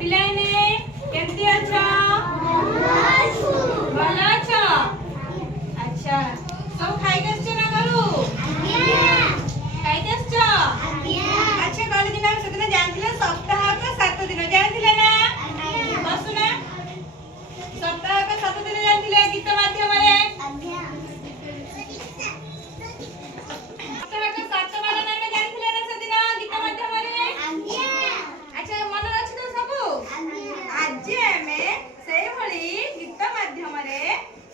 पिलाने केमती अच्छा भला अच्छा अच्छा सब खाई दसछ ना करू खाई दसछ अच्छा कल दिन हम सेदिन जानथिले सप्ताह को 7 दिन जानथिले ना बसुना सप्ताह को 7 दिन जानथिले गीत माध्यम रे सप्ताह को 7 बार नाम जानथिले ना सेदिन गीत माध्यम रे अच्छा मन अछि तो सब आज हमें से भली गीत माध्यम रे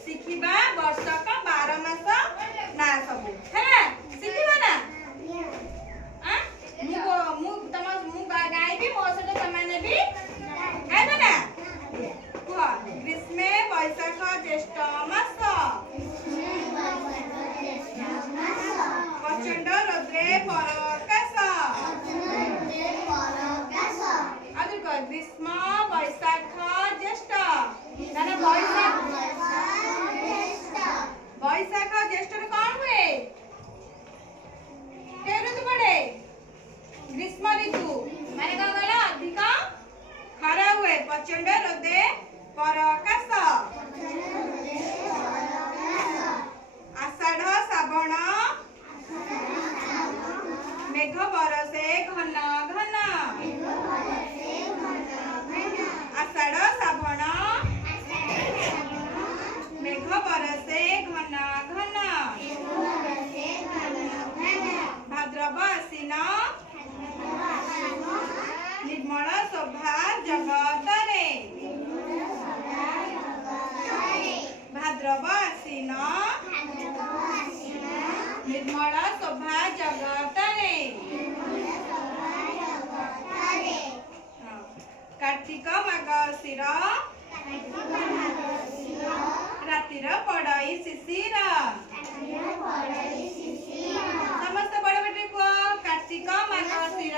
शिखिबा वर्ष का 12 मास ना सब है शिखिबा ना गाइबी मो सहित तमाने भी गाइबे ना कुह ग्रीष्मे वैशाख ज्येष्ठ मास प्रचंड रौद्रे परकाश आदि कह ग्रीष्म वैशाख ज्येष्ठ माने वैशाख ज्येष्ठ रे कौन हुए के ऋतु पड़े ग्रीष्म ऋतु माने कौन कहला अधिक खरा हुए प्रचंड रौद्रे परकाश आषाढ़ श्रावण मेघ बरसे घन घन आषाढ़ श्रावण मेघ बरसे घन घन भाद्रव आश्विन निर्मल शोभा जगत रे भाद्रव आश्विन निर्मल शोभा जगत रे कार्तिक मार्गशीर रातिर पड़ई शिशिर समस्त बड़ बेटे को कार्तिक मार्गशीर